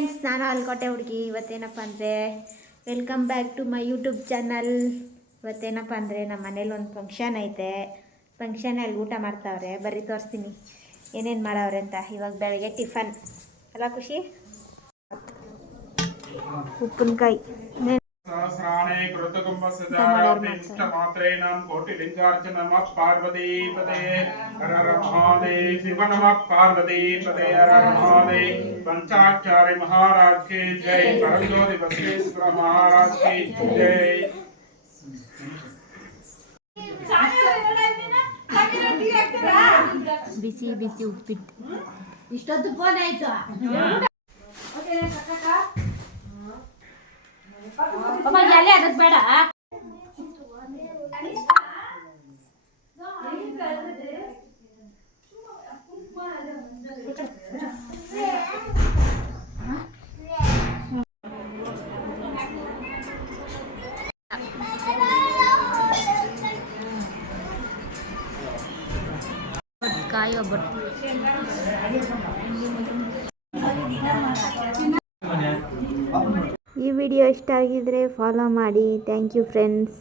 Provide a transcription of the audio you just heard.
Friends, ನಾನು ಆಲ್ಕೋಟೆ ಹುಡುಗಿ. ಇವತ್ತೇನಪ್ಪ ಅಂದರೆ welcome back to my YouTube channel. ಇವತ್ತೇನಪ್ಪ ಅಂದರೆ ನಮ್ಮ ಮನೇಲಿ ಒಂದು ಫಂಕ್ಷನ್ ಐತೆ. ಫಂಕ್ಷನಲ್ಲಿ ಊಟ ಮಾಡ್ತಾವ್ರೆ. ಬರ್ರಿ ತೋರಿಸ್ತೀನಿ ಏನೇನು ಮಾಡವ್ರೆ ಅಂತ. ಇವಾಗ ಬೆಳಗ್ಗೆ ಟಿಫನ್ ಅಲ್ಲ ಖುಷಿ, ಉಪ್ಪಿನಕಾಯಿ सहस्राणे कृतकुम्भस्यमात्रेणां कोटिलिङ्गार्चनम पार्वतीपते हर हर महादेव शिव नमः पार्वतीपते हर हर महादेव। पंचाचार्य महाराज की जय। परमज्योति बसवेश्वर महाराज की जय। ಬಿಸಿ ಬಿಸಿ ಉಪ್ಪಿಟ್ಟು. ಇಷ್ಟೊತ್ತು ಫೋನ್ ಆಯ್ತು. ಪಾಪ ಎಲೆ ಅದಕ್ಕೆ ಬೇಡ. ಕಾಯಿ ಒಬ್ಬಟ್ಟು. ಈ ವಿಡಿಯೋ ಇಷ್ಟ ಆಗಿದ್ರೆ ಫಾಲೋ ಮಾಡಿ. Thank you friends.